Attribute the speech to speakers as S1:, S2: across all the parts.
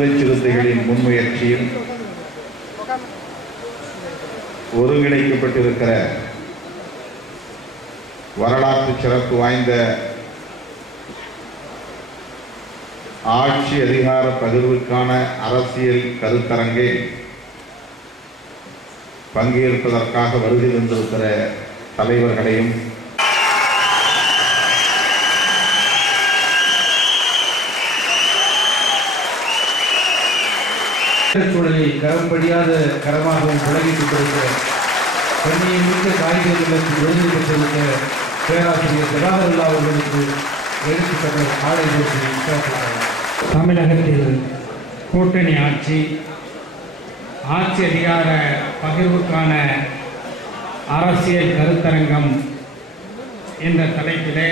S1: விடுதலை சிறுத்தைகளின் முன்முயற்சியில் ஒருங்கிணைக்கப்பட்டிருக்கிற வரலாற்று சிறப்பு வாய்ந்த ஆட்சி அதிகார பகிர்வுக்கான அரசியல் கருத்தரங்கை பங்கேற்பதற்காக வருகை தந்திருக்கிற தலைவர்களையும்
S2: சூழலை கரம்படியாத கரமாகவும் விலகிக் கொண்டிருக்கிற கண்ணியை மிக்க காய்கறிகளுக்கு விருது பெற்றிருக்க பேராசிரியர் ஜவாஹர்லா அவர்களுக்கு எடுத்துக்கொண்ட ஆடை போற்றி
S3: தமிழகத்தில் கூட்டணி ஆட்சி ஆட்சி அதிகார பகிர்வுக்கான அரசியல் கருத்தரங்கம் என்ற தலைப்பிலே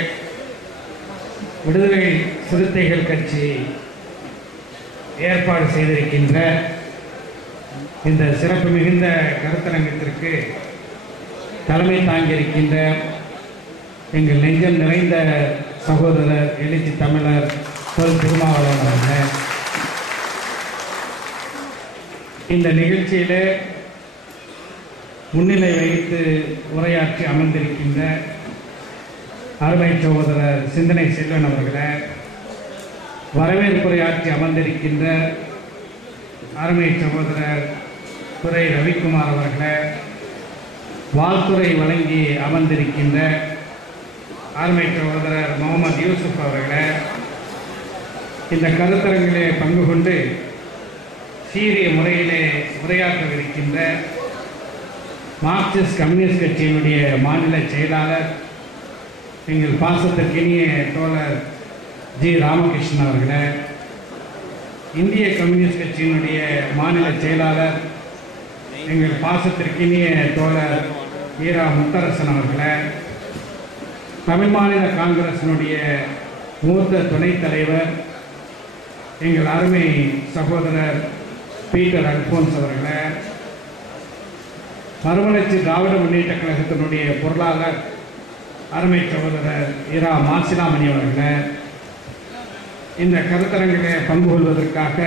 S3: விடுதலை சிறுத்தைகள் கட்சி ஏற்பாடு செய்திருக்கின்ற இந்த சிறப்பு மிகுந்த கருத்தரங்கத்திற்கு தலைமை தாங்கியிருக்கின்ற எங்கள் நெஞ்சம் நிறைந்த சகோதரர் எழுச்சி தமிழர் தொல் திருமாவளவன் அவர்கள். இந்த நிகழ்ச்சியில் முன்னிலை வைத்து உரையாற்றி அமர்ந்திருக்கின்ற அருமை சகோதரர் சிந்தனை செல்வன் அவர்களை வரவேற்புரையாற்றி அமர்ந்திருக்கின்ற அருமை சகோதரர் துறை ரவிக்குமார் அவர்களை வாழ்த்துறை வழங்கி அமர்ந்திருக்கின்ற அருமை சகோதரர் முகமது யூசுப் அவர்களை இந்த கருத்தரங்கிலே பங்கு கொண்டு சீரிய முறையிலே உரையாற்றவிருக்கின்ற மார்க்சிஸ்ட் கம்யூனிஸ்ட் கட்சியினுடைய மாநில செயலாளர் எங்கள் பாசத்திற்கினிய தோழர் ஜி ராமகிருஷ்ணன் அவர்களே இந்திய கம்யூனிஸ்ட் கட்சியினுடைய மாநில செயலாளர் எங்கள் பாசத்திற்கினிய தோழர் ஈரா முத்தரசன் அவர்களே தமிழ் மாநில காங்கிரசினுடைய மூத்த துணைத் தலைவர் எங்கள் அருமை சகோதரர் பீட்டர் அல்போன்ஸ் அவர்களே மறுமலர்ச்சி திராவிட முன்னேற்ற கழகத்தினுடைய பொருளாளர் அருமை சகோதரர் இரா மாசிலாமணி அவர்களை இந்த கருத்தரங்கிலே பங்கு கொள்வதற்காக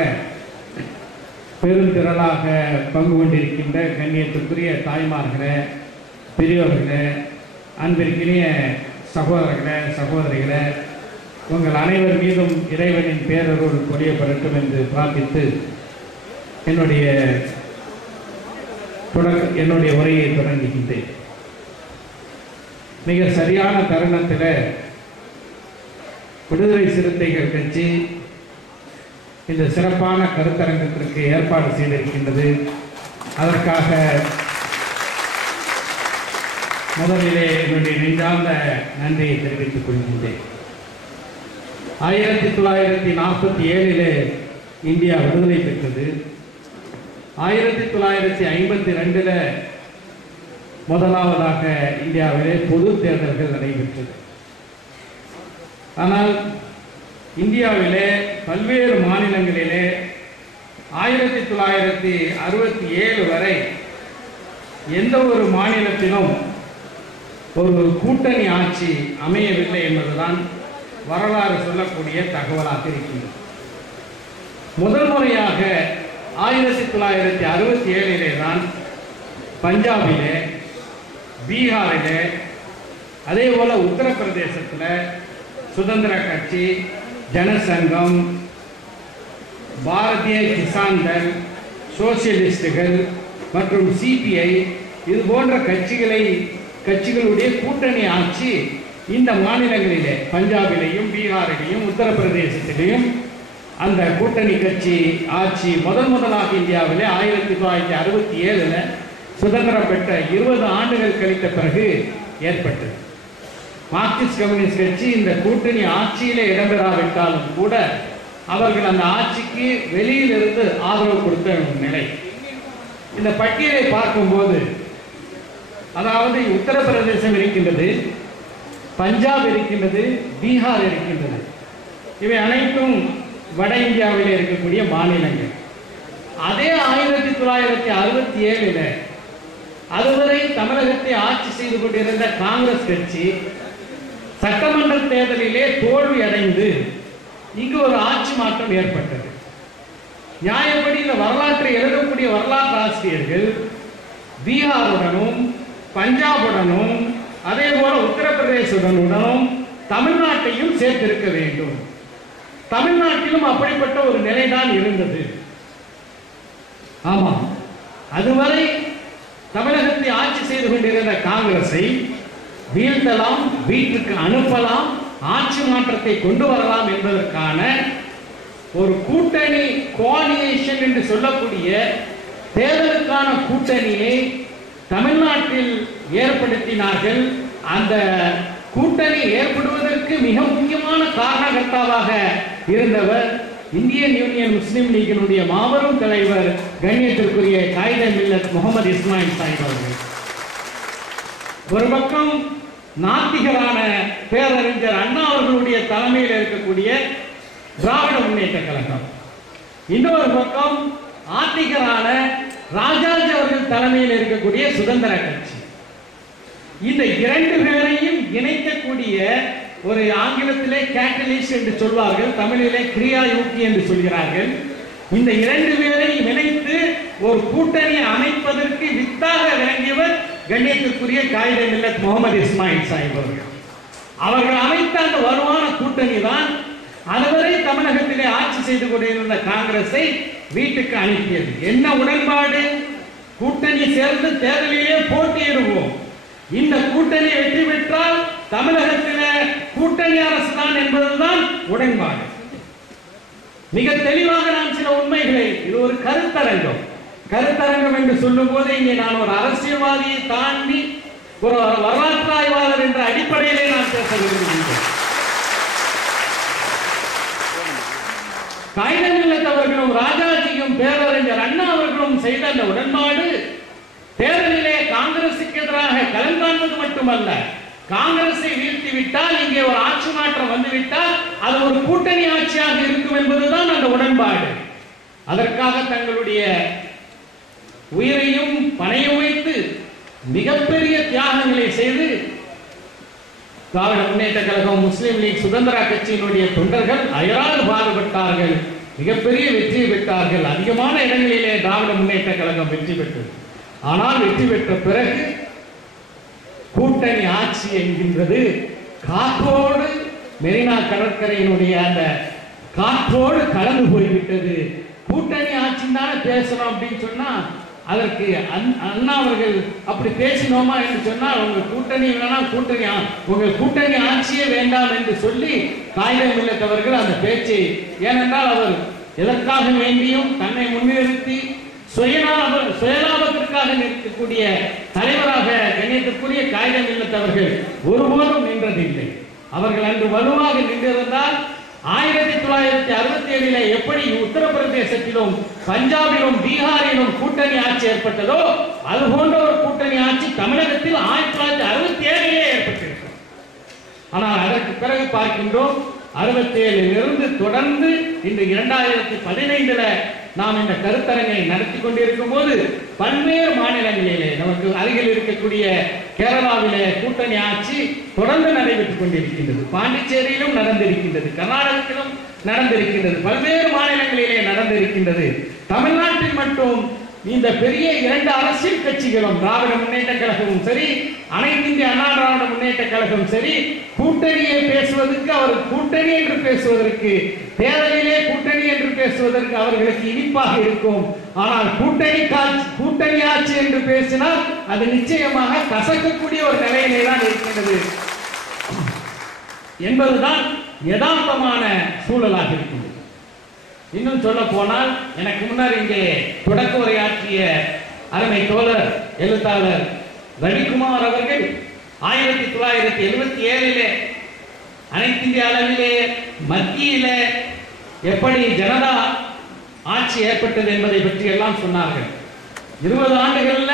S3: பெருந்திரளாக பங்கு கொண்டிருக்கின்ற கண்ணியத்துக்குரிய தாய்மார்களே பெரியவர்களே அன்பிற்கினிய சகோதரர்களே சகோதரிகளே உங்கள் அனைவர் மீதும் இறைவனின் பேரருள் பொழியப்படட்டும் என்று பிரார்த்தித்து என்னுடைய தொடர் என்னுடைய உரையை தொடங்குகின்றேன். மிக சரியான தருணத்தில் விடுதலை சிறுத்தைகள் கட்சி இந்த சிறப்பான கருத்தரங்கத்திற்கு ஏற்பாடு செய்திருக்கின்றது. அதற்காக முதலிலே என்னுடைய நெஞ்சார்ந்த நன்றியை தெரிவித்துக் கொள்கின்றேன். ஆயிரத்தி தொள்ளாயிரத்தி நாற்பத்தி ஏழிலே இந்தியா விடுதலை பெற்றது. ஆயிரத்தி தொள்ளாயிரத்தி ஐம்பத்தி ரெண்டில் முதலாவதாக இந்தியாவிலே பொது தேர்தல்கள் நடைபெற்றது. ஆனால் இந்தியாவிலே பல்வேறு மாநிலங்களிலே ஆயிரத்தி தொள்ளாயிரத்தி அறுபத்தி ஏழு வரை எந்த ஒரு மாநிலத்திலும் ஒரு கூட்டணி ஆட்சி அமையவில்லை என்பதுதான் வரலாறு சொல்லக்கூடிய தகவலாக இருக்கின்றது. முதல் முறையாக ஆயிரத்தி தொள்ளாயிரத்தி அறுபத்தி ஏழிலே தான் பஞ்சாபிலே பீகாரிலே அதே போல உத்தரப்பிரதேசத்தில் சுதந்திர கட்சி ஜனசங்கம் பாரதிய கிசான்கள் சோசியலிஸ்டுகள் மற்றும் சிபிஐ இது போன்ற கட்சிகளை கட்சிகளுடைய கூட்டணி ஆட்சி இந்த மாநிலங்களிலே பஞ்சாபிலையும் பீகாரிலையும் உத்தரப்பிரதேசத்திலையும் அந்த கூட்டணி கட்சி ஆட்சி முதன் முதலாக இந்தியாவிலே ஆயிரத்தி தொள்ளாயிரத்தி அறுபத்தி ஏழில் சுதந்திரம் பெற்ற இருபது ஆண்டுகள் கழித்த பிறகு ஏற்பட்டது. மார்க்சிஸ்ட் கம்யூனிஸ்ட் கட்சி இந்த கூட்டணி ஆட்சியிலே இடம்பெறாவிட்டாலும் கூட அவர்கள் அந்த ஆட்சிக்கு வெளியிலிருந்து ஆதரவு கொடுத்த நிலை. இந்த பட்டியலை பார்க்கும்போது அதாவது உத்தரப்பிரதேசம் இருக்கின்றது பஞ்சாப் இருக்கின்றது பீகார் இருக்கின்றது. இவை அனைத்தும் வட இந்தியாவில் இருக்கக்கூடிய மாநிலங்கள். அதே ஆயிரத்தி தொள்ளாயிரத்தி அறுபத்தி ஏழில் அதுவரை தமிழகத்தை ஆட்சி செய்து கொண்டிருந்த காங்கிரஸ் கட்சி சட்டமன்ற தேர்தலிலே தோல்வி அடைந்து இங்கு ஒரு ஆட்சி மாற்றம் ஏற்பட்டது. நியாயப்படி இந்த வரலாற்றை எழுதக்கூடிய வரலாற்று ஆசிரியர்கள் பீகாருடனும் பஞ்சாபுடனும் அதே போல உத்தரப்பிரதேசத்துடனும் தமிழ்நாட்டையும் சேர்த்திருக்க வேண்டும். தமிழ்நாட்டிலும் அப்படிப்பட்ட ஒரு நிலைதான் இருந்தது. ஆமாம். அதுவரை தமிழகத்தை ஆட்சி செய்து கொண்டிருந்த காங்கிரஸை வீழ்த்தலாம் வீட்டுக்கு அனுப்பலாம் ஆட்சி மாற்றத்தை கொண்டு வரலாம் என்பதற்கான ஒரு கூட்டணி கோஆர்டினேஷன் என்று சொல்லக்கூடிய தேர்தலுக்கான கூட்டணியை தமிழ்நாட்டில் ஏற்படுத்தினார்கள். அந்த கூட்டணி ஏற்படுவதற்கு மிக முக்கியமான காரணகர்த்தாவாக இருந்தவர் இந்தியன் யூனியன் முஸ்லீம் லீகினுடைய மாபெரும் தலைவர் கண்ணியத்திற்குரிய காயித மில்லத் முகமது இஸ்மாயில் சாஹிப் அவர்கள். ஒரு பக்கம் நாத்திகரான பேரறிஞர் அண்ணா அவர்களுடைய தலைமையில் இருக்கக்கூடிய திராவிட முன்னேற்ற கழகம். இன்னொரு பக்கம் ஆத்திகரான ராஜாஜி அவர்கள் தலைமையில் இருக்கக்கூடிய சுதந்திர கட்சி. இந்த இரண்டு பேரையும் இணைக்கக்கூடிய ஒரு ஆங்கிலத்திலே கேட்டலிஸ்ட் என்று சொல்வார்கள் தமிழிலே கிரியா யூக்கி என்று சொல்கிறார்கள். இந்த இரண்டு பேரையும் இணைத்து ஒரு கூட்டணி அமைப்பதற்கு வித்தாக விளங்கியவர் கண்ணியத்துக்குரிய காயித மில்லத் முகமது இஸ்மாயில் சாஹிப் அவர்கள். அவர்கள் அமைத்த அந்த வலுவான கூட்டணி தான் அதுவரை தமிழகத்திலே ஆட்சி செய்து கொண்டிருந்த காங்கிரஸை வீட்டுக்கு அனுப்பியது. என்ன உடன்பாடு? கூட்டணி சேர்ந்து தேர்தலிலே போட்டியிடுவோம். இந்த கூட்டணி வெற்றி பெற்றால் தமிழகத்தில் கூட்டணி அரசு தான் என்பதுதான் உடன்பாடு. மிக தெளிவாக நான் சில உண்மைகளை இது ஒரு கருத்தரங்கம். கருத்தரங்கம் என்று சொல்லும் போது இங்கே நான் ஒரு அரசியல்வாதியை தாண்டி ஒரு வரலாற்று ஆய்வாளர் என்ற அடிப்படையிலே நான் பேச விரும்புகின்றேன். காகிதமில்லத்தவர்களும் ராஜாஜியும் பேரறிஞர் அண்ணா அவர்களும் செய்த அந்த உடன்பாடு தேர்தலிலே காங்கிரசுக்கு எதிராக கலந்தாண்டது மட்டுமல்ல காங்கிரஸை வீழ்த்தி விட்டால் இங்கே ஒரு ஆட்சி மாற்றம் வந்துவிட்டால் அது ஒரு கூட்டணி ஆட்சியாக இருக்கும் என்பதுதான் அந்த உடன்பாடு. அதற்காக தங்களுடைய உயிரையும் பணையும் வைத்து மிகப்பெரிய தியாகங்களை செய்து திராவிட முன்னேற்ற கழகம் முஸ்லீம் லீக் சுதந்திர கட்சியினுடைய தொண்டர்கள் அயராது பாடுபட்டார்கள். மிகப்பெரிய வெற்றி பெற்றார்கள். அதிகமான இடங்களிலே திராவிட முன்னேற்ற கழகம் வெற்றி பெற்றது. ஆனால் வெற்றி பெற்ற பிறகு கூட்டணி ஆட்சி என்கின்றது. காற்றோடு மெரினா கடற்கரையினுடைய அந்த காற்றோடு கலந்து போய்விட்டது. கூட்டணி ஆட்சி தானே பேசணும் அப்படின்னு சொன்னா அதற்கு அண்ணா அவர்கள் அப்படி பேசினோமா என்று சொன்னால் உங்கள் கூட்டணி வேணா கூட்டணி உங்கள் கூட்டணி ஆட்சியே வேண்டாம் என்று சொல்லி காகிதம் இல்லத்தவர்கள் அந்த பேச்சை ஏனென்றால் அவர் எதற்காக வேண்டியும் தன்னை முன்னிறுத்தி சுயலாப சுயலாபத்திற்காக நிற்கக்கூடிய தலைவராக கண்ணியத்திற்குரிய காகிதம் இல்லத்தவர்கள் ஒருபோதும் நின்றதில்லை. அவர்கள் அன்று வலுவாக நின்றிருந்தால் ஆயிரத்தி தொள்ளாயிரத்தி அறுபத்தி ஏழில எப்படி உத்தரப்பிரதேசத்திலும் பஞ்சாபிலும் பீகாரிலும் கூட்டணி ஆட்சி ஏற்பட்டதோ அது போன்ற ஒரு கூட்டணி ஆட்சி தமிழகத்தில் ஆயிரத்தி தொள்ளாயிரத்தி அறுபத்தி ஏழிலே ஏற்பட்டிருக்கும் ஆனால் அதற்கு பிறகு பார்க்கின்றோம் அறுபத்தி ஏழிலிருந்து தொடர்ந்து இன்று இரண்டாயிரத்தி பதினைந்துல நாம் இந்த கருத்தரங்கை நடத்தி கொண்டிருக்கும் போது பல்வேறு மாநிலங்களிலே நமக்கு அருகில் இருக்கக்கூடிய கேரளாவிலே கூட்டணி ஆட்சி தொடர்ந்து நடைபெற்றுக் கொண்டிருக்கின்றது. பாண்டிச்சேரியிலும் நடந்திருக்கின்றது. கர்நாடகத்திலும் நடந்திருக்கின்றது. பல்வேறு மாநிலங்களிலே நடந்திருக்கின்றது. தமிழ்நாட்டில் மட்டும் இந்த பெரிய இரண்டு அரசியல் கட்சிகளும் திராவிட முன்னேற்ற கழகமும் சரி அனைத்து இந்திய அண்ணா திராவிட முன்னேற்ற கழகம் சரி கூட்டணியை பேசுவதற்கு அவர் கூட்டணி என்று பேசுவதற்கு தேர்தலிலே கூட்டணி என்று பேசுவதற்கு அவர்களுக்கு இனிப்பாக இருக்கும். ஆனால் கூட்டணி காட்சி கூட்டணி ஆட்சி என்று பேசினால் அது நிச்சயமாக கசக்கக்கூடிய ஒரு நிலையிலே தான் இருக்கின்றது. என்பதுதான் யதார்த்தமான சூழலாக இருக்கின்றது. இன்னும் சொல்ல போனால் எனக்கு முன்னர் இங்கே தொடக்க உரையாற்றிய அருமை தோழர் எழுத்தாளர் ரவிக்குமார் அவர்கள் ஆயிரத்தி தொள்ளாயிரத்தி எழுபத்தி ஏழிலே அனைத்து இந்திய அளவிலே மத்தியில எப்படி ஜனதா ஆட்சி ஏற்பட்டது என்பதை பற்றி எல்லாம் சொன்னார்கள். இருபது ஆண்டுகள்ல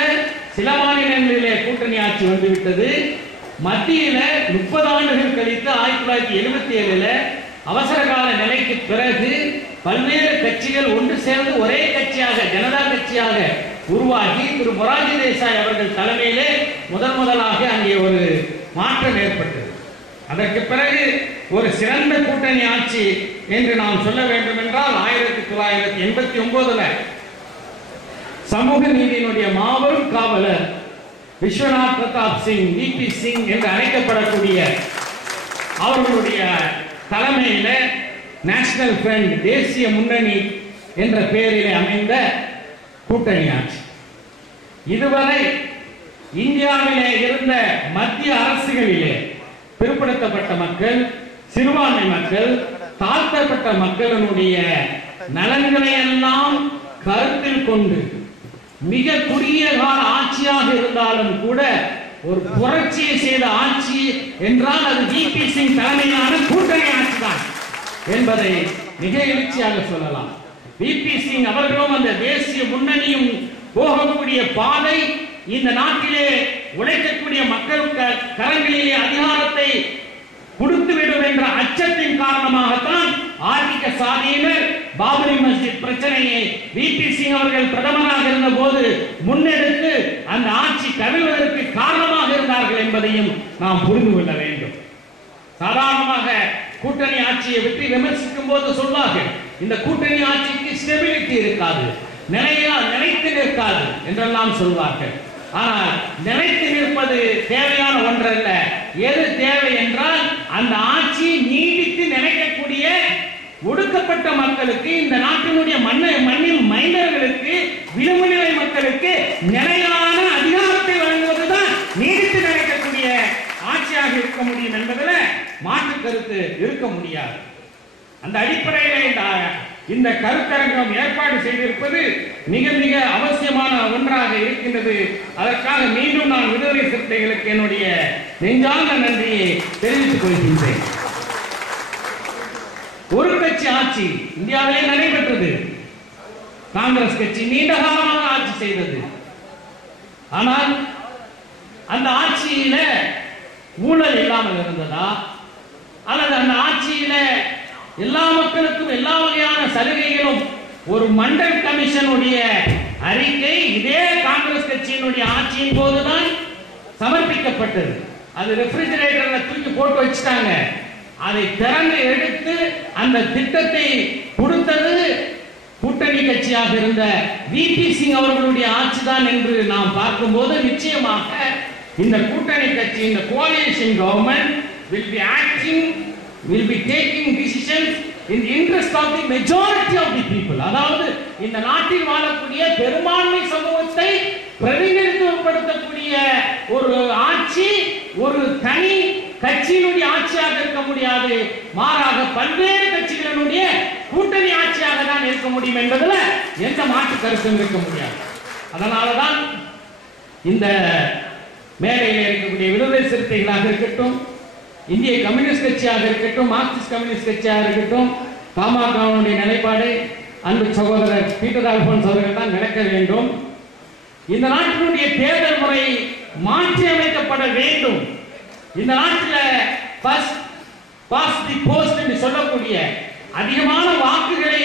S3: சில மாநிலங்களிலே கூட்டணி ஆட்சி வந்துவிட்டது. மத்தியில முப்பது ஆண்டுகள் கழித்து ஆயிரத்தி தொள்ளாயிரத்தி எழுபத்தி ஏழுல அவசர கால நிலைக்கு பிறகு பல்வேறு கட்சிகள் ஒன்று சேர்ந்து ஒரே கட்சியாக ஜனதா கட்சியாக உருவாகி திரு மொராஜி தேசாய் அவர்கள் தலைமையிலே முதன் முதலாக அங்கே ஒரு மாற்றம் ஏற்பட்டது. அதற்கு பிறகு ஒரு சிறந்த கூட்டணி ஆட்சி என்று நாம் சொல்ல வேண்டும் என்றால் ஆயிரத்தி தொள்ளாயிரத்தி எண்பத்தி ஒன்பதுல சமூக நீதியினுடைய மாபெரும் காவலர் விஸ்வநாத் பிரதாப் சிங் விபி சிங் என்று அழைக்கப்படக்கூடிய அவர்களுடைய தலைமையில நேஷனல் ஃப்ரண்ட் தேசிய முன்னணி என்ற பெயரிலே அமைந்த கூட்டணி ஆட்சி. இதுவரை இந்தியாவிலே இருந்த மத்திய அரசுகளிலே பிற்படுத்தப்பட்ட மக்கள் சிறுபான்மை மக்கள் தாழ்த்தப்பட்ட மக்களினுடைய நலன்களை எல்லாம் கருத்தில் கொண்டு மிக குறுகிய கால ஆட்சியாக இருந்தாலும் கூட ஒரு புரட்சியை செய்த ஆட்சி என்றால் அது ஜிபி சிங் தலைமையிலான கூட்டணி ஆட்சி தான். என்பதை மிக எழுச்சியாக சொல்லலாம். விபி சிங் அவர்களும் அந்த தேசிய முன்னணியும் போகக்கூடிய பாதை இந்த நாட்டிலே உழைக்கக்கூடிய மக்கள் கரங்களிலே அதிகாரத்தை கொடுத்து விடும் என்ற அச்சத்தின் காரணமாகத்தான் ஆதிக்க சாதியினர் பாபரி மஸ்ஜித் பிரச்சனையை விபி சிங் அவர்கள் பிரதமராக இருந்த போது முன்னெடுத்து அந்த ஆட்சி கவிழ்வதற்கு காரணமாக இருந்தார்கள் என்பதையும் நாம் புரிந்து கொள்ள வேண்டும். சாதாரண ஆட்சியை பற்றி விமர்சிக்கும் போது சொல்வார்கள் இந்த கூட்டணி ஆட்சிக்கு ஸ்டெபிலிட்டி இருக்காது நிலையா நிலைத்து நிற்காது என்றெல்லாம் சொல்வார்கள். ஆனால் நிலைத்து நிற்பது தேவையான ஒன்றல்ல. எது தேவை என்றால் அந்த ஆட்சி நீடித்து நினைக்கக்கூடிய ஒடுக்கப்பட்ட மக்களுக்கு இந்த நாட்டினுடைய மண்ணை மண்ணின் மைனர்களுக்கு விளிம்புநிலை மக்களுக்கு நிலையான அதிகாரத்தை வழங்குவதுதான் நீடித்து நினைக்கக்கூடிய ஆட்சியாக இருக்க முடியும் என்பதில் மாற்று கருத்து இருக்க முடியாது. அந்த அடிப்படையிலே இந்த இந்த கருத்தரங்கம் ஏற்பாடு செய்திருப்பது மிக மிக அவசியமான ஒன்றாக இருக்கின்றது. அதற்காக மீண்டும் நான் விடுதலை சிறுத்தைகளுக்கு என்னுடைய நெஞ்சார்ந்த நன்றியை தெரிவித்துக் கொள்கின்றேன். ஒரு கட்சி ஆட்சி இந்தியாவிலே நடைபெற்றது. காங்கிரஸ் கட்சி நீண்ட காலமாக ஆட்சி செய்தது. ஆனால் அந்த ஆட்சியில ஊழல் இல்லாமல் இருந்ததா? அல்லது அந்த ஆட்சியில எல்லா மக்களுக்கும் எல்லா வகையான சலுகைகளும் ஒரு மண்டல் கமிஷனுடைய அறிக்கை இதே காங்கிரஸ் கட்சியினுடைய ஆட்சியின் போதுதான் சமர்ப்பிக்கப்பட்டது. அது ரெஃப்ரிஜரேட்டர்ல தூக்கி போட்டு வச்சுட்டாங்க. அதை திறந்து எடுத்து அந்த திட்டத்தை கொடுத்தது கூட்டணி கட்சியாக இருந்த விபி சிங் அவர்களுடைய ஆட்சிதான் என்று நாம் பார்க்கும்போது நிச்சயமாக இந்த கூட்டணி கட்சி இந்த coalition government will be acting will be taking decisions in the interest of the majority of the people. அதாவது இந்த நாட்டில் வாழக்கூடிய பெரும்பான்மை சமூகத்தை பிரதிநிதித்துவப்படுத்தக்கூடிய ஒரு ஆட்சி ஒரு தனி கட்சியினுடைய ஆட்சியாக இருக்க முடியாது. மாறாக பல்வேறு கட்சிகளினுடைய கூட்டணி ஆட்சியாக தான் இருக்க முடியும் என்பதுல எந்த மாற்று கருத்தும் இருக்க முடியாது. அதனாலதான் இந்த மேலையில் இருக்கக்கூடிய விடுதலை சிறுத்தைகளாக இருக்கட்டும் இந்திய கம்யூனிஸ்ட் கட்சியாக இருக்கட்டும் மார்க்சிஸ்ட் கம்யூனிஸ்ட் கட்சியாக இருக்கட்டும் பாமகவுடைய நிலைப்பாடு அன்பு சகோதரர் பீட்டர் அல்போன்ஸ் அவர்கள் தான் நடக்க வேண்டும். இந்த நாட்டினுடைய தேர்தல் முறை மாற்றி அமைக்கப்பட வேண்டும். இந்த நாட்டில் ஃபர்ஸ்ட் பாஸ் தி போஸ்ட் என்று சொல்லக்கூடிய அதிகமான வாக்குகளை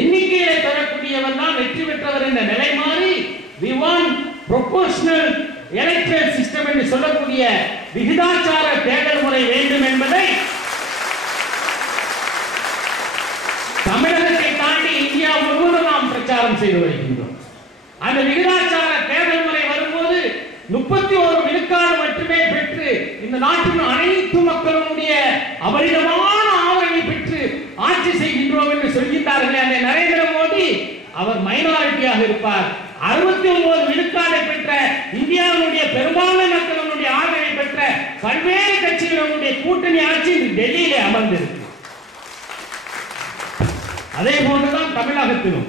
S3: எண்ணிக்கையில பெறக்கூடியவர் தான் வெற்றி பெற்றவர் என்ற நிலை மாறி we want proportional electoral system என்று சொல்லக்கூடிய விகிதாச்சார தேர்தல் முறை வேண்டும் என்பதை தமிழகத்தை தாண்டி இந்தியா முழுவதும் நாம் பிரச்சாரம் செய்து வருகின்றோம். அந்த விகிதாச்சார தேர்தல் முறை வரும்போது முப்பத்தி ஒரு விழுக்காடு மட்டுமே பெற்று இந்த நாட்டின் அனைத்து மக்களுடைய அபரிதமான ஆதரவை பெற்று ஆட்சி செய்கின்றோம் என்று சொல்கின்றார்களே அந்த நரேந்திர மோடி அவர் மைனாரிட்டியாக இருப்பார். அறுபத்தி ஒன்பது விழுக்காடை பெற்ற இந்தியாவினுடைய பெரும்பான்மை மக்களுடைய ஆதரவை பெற்ற பல்வேறு கட்சிகளுடைய கூட்டணி ஆட்சி டெல்லியிலே அமர்ந்திருக்கு. அதே போன்றுதான் தமிழகத்திலும்.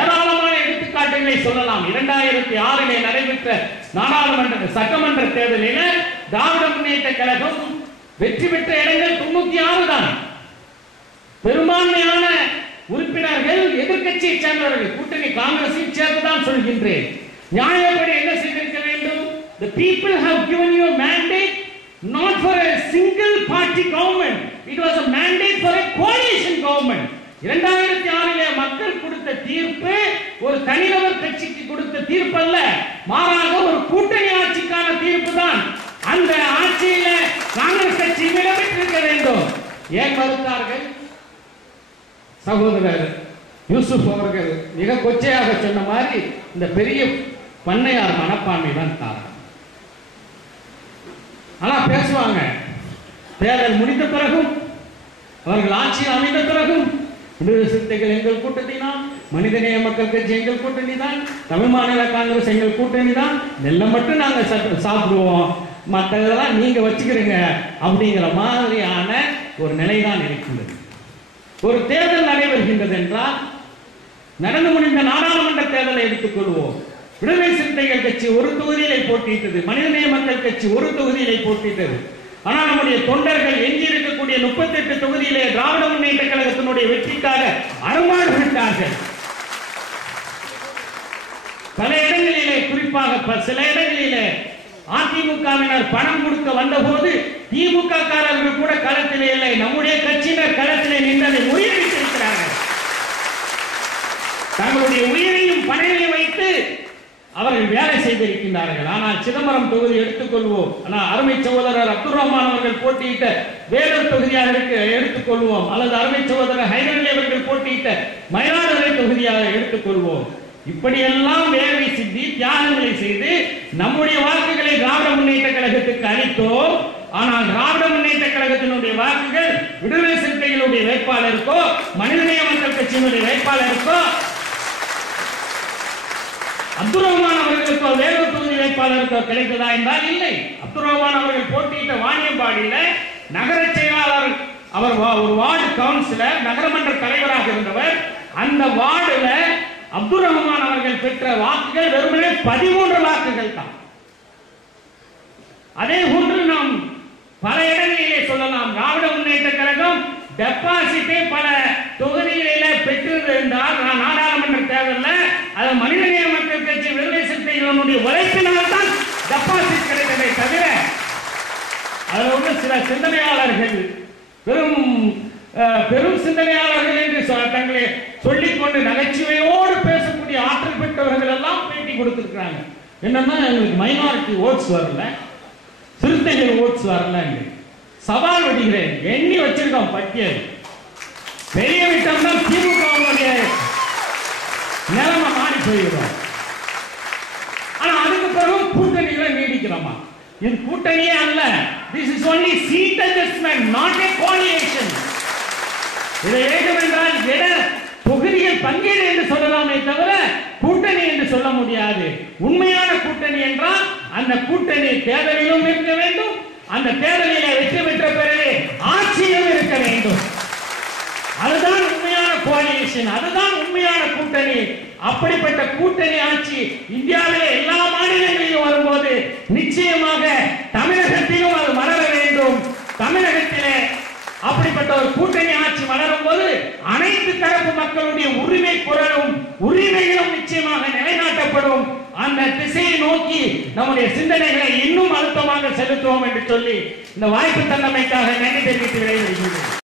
S3: ஏராளமான எடுத்துக்காட்டுகளை சொல்லலாம். இரண்டாயிரத்தி ஆறிலே நடைபெற்ற நாடாளுமன்ற சட்டமன்ற தேர்தலில் திராவிட முன்னேற்ற கழகம் வெற்றி பெற்ற இடங்கள் தொண்ணூத்தி ஆறு தான் பெரும்பான்மையான உறுப்பினர்கள் எதிர்க்கட்சியை சேர்ந்தவர்கள் கூட்டணி காங்கிரஸையும் சேர்ந்துதான் சொல்கின்றேன். நியாயப்படி என்ன செய்திருக்க வேண்டும்? The people have given you a mandate not for a single party government. It was a mandate for a coalition government. இரண்டாயிரத்தி ஆறிலே மக்கள் கொடுத்த தீர்ப்பு ஒரு தனிநபர் கட்சிக்கு கொடுத்த தீர்ப்பு அல்ல மாறாக ஒரு கூட்டணி ஆட்சிக்கான தீர்ப்பு தான் அந்த ஆட்சியில காங்கிரஸ் கட்சி இடம்பெற்றிருக்க வேண்டும். ஏன் மறுத்தார்கள்? சகோதரர் யூசுப் அவர்கள் மிக கொச்சையாக சொன்ன மாதிரி இந்த பெரிய பண்ணையார் மனப்பான்மை தான் காரணம். ஆனா பேசுவாங்க. தேர்தல் முடிந்த பிறகும் அவர்கள் ஆட்சி அமைந்த பிறகும் விடுதலை சிறுத்தைகள் எங்கள் கூட்டணி தான் மனிதநேய மக்கள் கட்சி எங்கள் கூட்டணி தான் தமிழ் மாநில காங்கிரஸ் எங்கள் கூட்டணி தான் நெல்லை மட்டும் நாங்கள் சாப்பிடுவோம். மற்றதெல்லாம் நீங்க வச்சுக்கிறீங்க. அப்படிங்கிற மாதிரியான ஒரு நிலைதான் இருக்கின்றது. ஒரு தேர்தல் நடைபெறுகின்றது என்றால் நடந்து முடிந்த நாடாளுமன்ற தேர்தலை எடுத்துக் கொள்வோம் விடுதலை சிறுத்தைகள் கட்சி ஒரு தொகுதியிலே போட்டியிட்டது மனிதநேய மக்கள் கட்சி ஒரு தொகுதியிலே போட்டியிட்டது. ஆனால் நம்முடைய தொண்டர்கள் எஞ்சி இருக்கக்கூடிய முப்பத்தி எட்டு தொகுதியிலே திராவிட முன்னேற்ற கழகத்தினுடைய வெற்றிக்காக அருமாறு பல இடங்களிலே குறிப்பாக ப- சில இடங்களிலே அதிமுகவினர் பணம் கொடுக்க வந்தபோது திமுக காரர்கள் கூட களத்தில் இல்லை. நம்முடைய கட்சியினர் களத்திலே நின்றதை முறியடித்திருக்கிறார்கள் தங்களுடைய உயிரையும் பணையிலே வைத்து அவர்கள் வேலை செய்திருக்கின்றார்கள். ஆனால் சிதம்பரம் தொகுதி எடுத்துக்கொள்வோம். ஆனால் அருமை சகோதரர் அப்துல் ரஹ்மான் அவர்கள் போட்டியிட்ட வேலூர் தொகுதியாக இருக்க எடுத்துக்கொள்வோம். அல்லது அருமை சகோதரர் ஹைதரலி அவர்கள் போட்டியிட்ட மயிலாடுதுறை தொகுதியாக எடுத்துக்கொள்வோம். இப்படியெல்லாம் வேலை சிந்தி தியாகங்களை செய்து நம்முடைய வாக்குகளை திராவிட முன்னேற்ற கழகத்துக்கு அளித்தோம். ஆனால் திராவிட முன்னேற்ற கழகத்தினுடைய வாக்குகள் விடுதலை சிறுத்தைகளுடைய வேட்பாளருக்கோ மனிதநேய மக்கள் கட்சியினுடைய வேட்பாளருக்கோ அப்துல் ரஹ்மான் அவர்களுக்கோ வேலூர் தொகுதி வேட்பாளருக்கோ கிடைத்ததா என்றால் இல்லை. அப்துல் ரஹ்மான் அவர்கள் போட்டியிட்ட வாணியம்பாடியில நகர செயலாளர் அவர் வா- ஒரு வார்டு கவுன்சிலர் நகரமன்ற தலைவராக இருந்தவர். அந்த வார்டுல அப்துல் ரஹ்மான் அவர்கள் பெற்ற வாக்குகள் வெறுமனே பதிமூன்று வாக்குகள் தான். அதே போன்று பல இடங்களிலே சொல்லலாம். திராவிட முன்னேற்ற கழகம் டெபாசிட்டை பல தொகுதிகளில பெற்றிருந்தால் நான் நாடாளுமன்ற தேர்தலில் அது மனிதநேய மக்கள் கட்சி விடுதலை சிறுத்தைகளுடைய உழைப்பினால் தான் டெபாசிட் கிடைத்ததை தவிர அதில் உள்ள சில சிந்தனையாளர்கள் பெரும் பெரும் சிந்தனையாளர்கள் என்று தங்களை சொல்லிக்கொண்டு நகைச்சுவையோடு பேசக்கூடிய ஆற்றல் பெற்றவர்கள் எல்லாம் பேட்டி கொடுத்திருக்கிறாங்க. என்னன்னா எங்களுக்கு மைனாரிட்டி ஓட்ஸ் வரல. சிறுத்தைகள் ஓட்ஸ் வரல சவால் விடுகிறேன் எண்ணி வச்சிருக்கோம் பட்டியல் பெரிய விட்டம் தான் திமுகவுடைய நிலைமை மாறி போயிடும் ஆனா அதுக்கு பிறகு கூட்டணிகளை நீடிக்கிறோமா? இது கூட்டணியே அல்ல. This is only seat adjustment not a coalition இதை வேண்டும் என்றால் இட தொகுதிகள் பங்கீடு என்று சொல்லலாமே தவிர கூட்டணி என்று சொல்ல முடியாது. உண்மையான கூட்டணி என்றால் அந்த கூட்டணி தேர்தலிலும் இருக்க வேண்டும் அந்த தேர்தலிலே வெற்றி பெற்ற பிறகு ஆட்சியிலும் இருக்க வேண்டும். அதுதான் உண்மையான கோலியேஷன் அதுதான் உண்மையான கூட்டணி. அப்படிப்பட்ட கூட்டணி ஆட்சி இந்தியாவிலே எல்லா மாநிலங்களிலும் வரும்போது நிச்சயமாக தமிழகத்திலும் அது மலர வேண்டும். தமிழகத்திலே அப்படிப்பட்ட ஒரு கூட்டணி ஆட்சி வளரும் போது அனைத்து தரப்பு மக்களுடைய உரிமை குரலும் உரிமைகளும் நிச்சயமாக நிலைநாட்டப்படும். அந்த திசையை நோக்கி நம்முடைய சிந்தனைகளை இன்னும் அழுத்தமாக செலுத்துவோம் என்று சொல்லி இந்த வாய்ப்பு தன்னமைக்காக நன்றி தெரிவித்து விடைபெறுகிறேன்.